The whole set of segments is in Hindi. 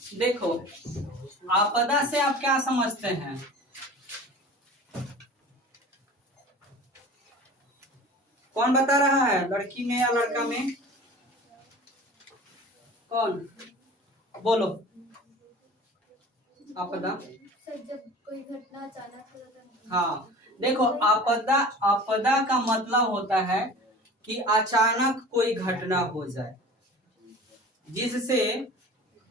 देखो, आपदा से आप क्या समझते हैं? कौन बता रहा है, लड़की में या लड़का में? कौन बोलो? आपदा जब कोई घटना अचानक हो जाता है। हाँ, देखो, आपदा का मतलब होता है कि अचानक कोई घटना हो जाए जिससे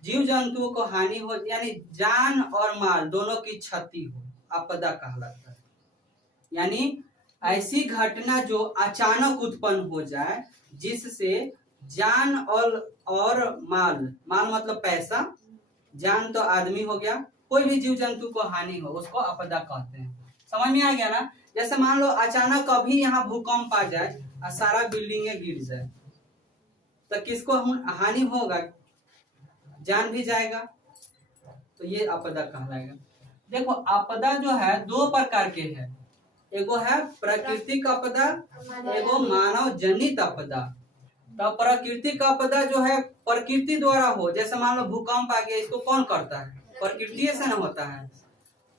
जीव जंतुओं को हानि हो, यानी जान और माल दोनों की क्षति हो, आपदा कहलाता है। यानी ऐसी घटना जो अचानक उत्पन्न हो जाए जिससे जान और माल मतलब पैसा, जान तो आदमी हो गया, कोई भी जीव जंतु को हानि हो, उसको आपदा कहते हैं। समझ में आ गया ना? जैसे मान लो अचानक कभी यहाँ भूकंप आ जाए और सारा बिल्डिंगे गिर जाए, तो किसको हानि होगा? जान भी जाएगा, तो ये आपदा कहलाएगा। देखो, आपदा जो है दो प्रकार के है, एगो है प्राकृतिक आपदा, एगो मानव जनित आपदा। तो प्राकृतिक आपदा जो है प्रकृति द्वारा हो, जैसे मान लो भूकंप आ गया, इसको कौन करता है? प्रकृति से न होता है,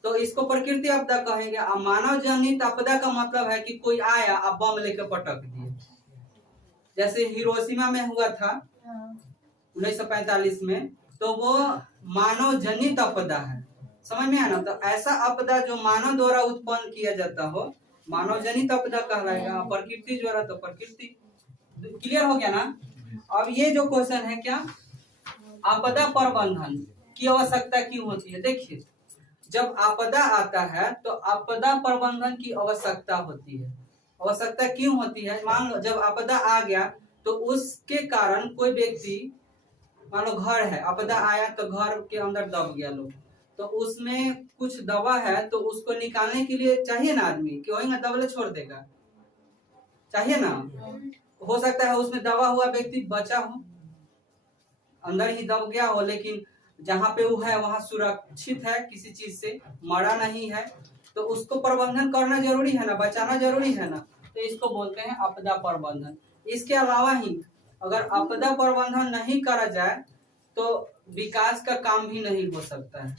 तो इसको प्रकृति आपदा कहेंगे। अब मानव जनित आपदा का मतलब है कि कोई आया अब बम लेके पटक दिए, जैसे हिरोशिमा में हुआ था 1945 में, तो वो मानव जनित आपदा है। समझ में आया ना? तो ऐसा आपदा जो मानव द्वारा उत्पन्न किया जाता हो, मानव जनित आपदा कहलाएगा। प्रकृति द्वारा तो प्रकृति। क्लियर हो गया ना? अब ये जो क्वेश्चन है, क्या आपदा प्रबंधन की आवश्यकता क्यों होती है? देखिए, जब आपदा आता है तो आपदा प्रबंधन की आवश्यकता होती है। आवश्यकता क्यों होती है? मान लो जब आपदा आ गया तो उसके कारण कोई व्यक्ति, मान लो घर है, आपदा आया तो घर के अंदर दब गया लोग, तो उसमें कुछ दवा है, तो उसको निकालने के लिए चाहिए ना आदमी, कि वही ना दबले छोड़ देगा, चाहिए ना? हो सकता है उसमें दबा हुआ व्यक्ति बचा हो, अंदर ही दब गया हो, लेकिन जहाँ पे वो है वहाँ सुरक्षित है, किसी चीज से मरा नहीं है, तो उसको प्रबंधन करना जरूरी है ना, बचाना जरूरी है ना, तो इसको बोलते हैं आपदा प्रबंधन। इसके अलावा ही अगर आपदा प्रबंधन नहीं करा जाए तो विकास का काम भी नहीं हो सकता है।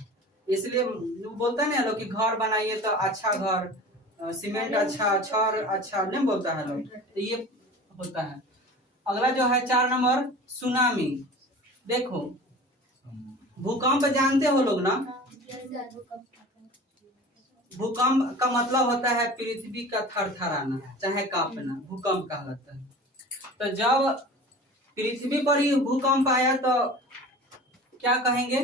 इसलिए बोलता है ना लोग कि घर बनाइए तो अच्छा घर, सीमेंट अच्छा, छड़ अच्छा, नहीं बोलता है लोग, तो ये होता है। अगला जो है 4 नंबर, सुनामी। देखो, भूकंप जानते हो लोग ना? भूकंप का मतलब होता है पृथ्वी का थरथराना, चाहे कांपना, भूकंप कहलाता है। तो जब पृथ्वी पर ही भूकंप आया तो क्या कहेंगे?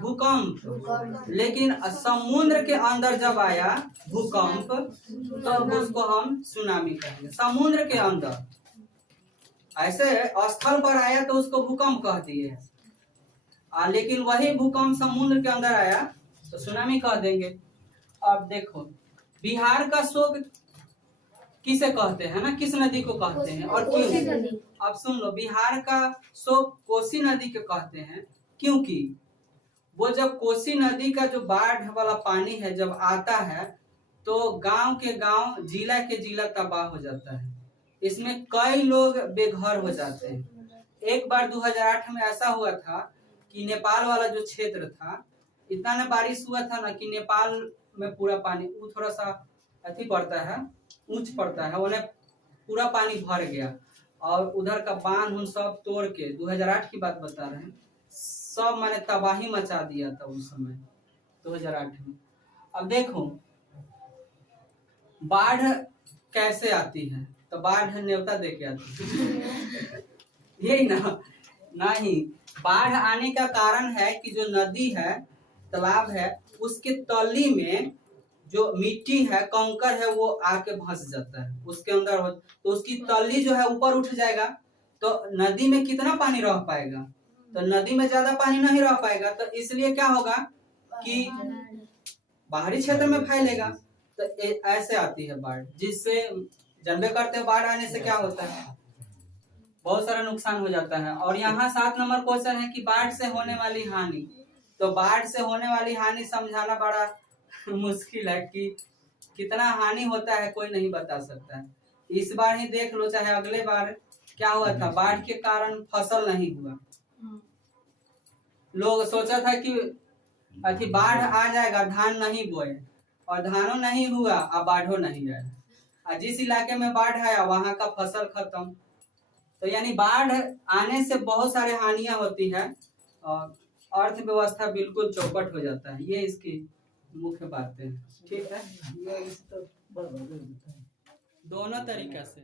भूकंप। लेकिन समुद्र के अंदर जब आया भूकंप तो उसको हम सुनामी कहेंगे। समुद्र के अंदर, ऐसे स्थल पर आया तो उसको भूकंप कह दिए, लेकिन वही भूकंप समुद्र के अंदर आया तो सुनामी कह देंगे। अब देखो, बिहार का शोक किसे कहते हैं ना, किस नदी को कहते हैं और क्यों? अब सुन लो, बिहार का शोक कोसी नदी को कहते हैं, क्योंकि वो जब कोसी नदी का जो बाढ़ वाला पानी है जब आता है तो गांव के गांव, जिला के जिला तबाह हो जाता है। इसमें कई लोग बेघर हो जाते हैं। एक बार 2008 में ऐसा हुआ था कि नेपाल वाला जो क्षेत्र था, इतना न बारिश हुआ था ना कि नेपाल में पूरा पानी, वो थोड़ा सा अति पड़ता है, ऊंच पड़ता है, उन्हें पूरा पानी भर गया और उधर का बांध उन सब तोड़ के, 2008 की बात बता रहे हैं, सब मैंने तबाही मचा दिया था उस समय 2008 में। अब देखो, बाढ़ कैसे आती है? तो बाढ़ न्योता दे के आती है यही ना? नहीं, बाढ़ आने का कारण है कि जो नदी है, तालाब है, उसके तली में जो मिट्टी है, कंकर है, वो आके फंस जाता है उसके अंदर हो, तो उसकी तली जो है ऊपर उठ जाएगा, तो नदी में कितना पानी रह पाएगा? तो नदी में ज्यादा पानी नहीं रह पाएगा, तो इसलिए क्या होगा कि बाहरी क्षेत्र में फैलेगा। तो ऐसे आती है बाढ़, जिससे जानबे करते हैं बाढ़ आने से क्या होता है, बहुत सारा नुकसान हो जाता है। और यहाँ 7 नंबर क्वेश्चन है कि बाढ़ से होने वाली हानि। तो बाढ़ से होने वाली हानि समझाना बड़ा मुश्किल है कि कितना हानि होता है, कोई नहीं बता सकता है। इस बार ही देख लो, चाहे अगले बार क्या हुआ था, बाढ़ के कारण फसल नहीं हुआ, लोग सोचा था कि अथी बाढ़ आ जाएगा, धान नहीं बोए, और धानों नहीं हुआ और बाढ़ो नहीं आया, और जिस इलाके में बाढ़ आया वहां का फसल खत्म। तो यानी बाढ़ आने से बहुत सारे हानियां होती है और अर्थव्यवस्था बिल्कुल चौपट हो जाता है। ये इसकी मुख्य बातें हैं। ठीक है, दोनों तरीके से।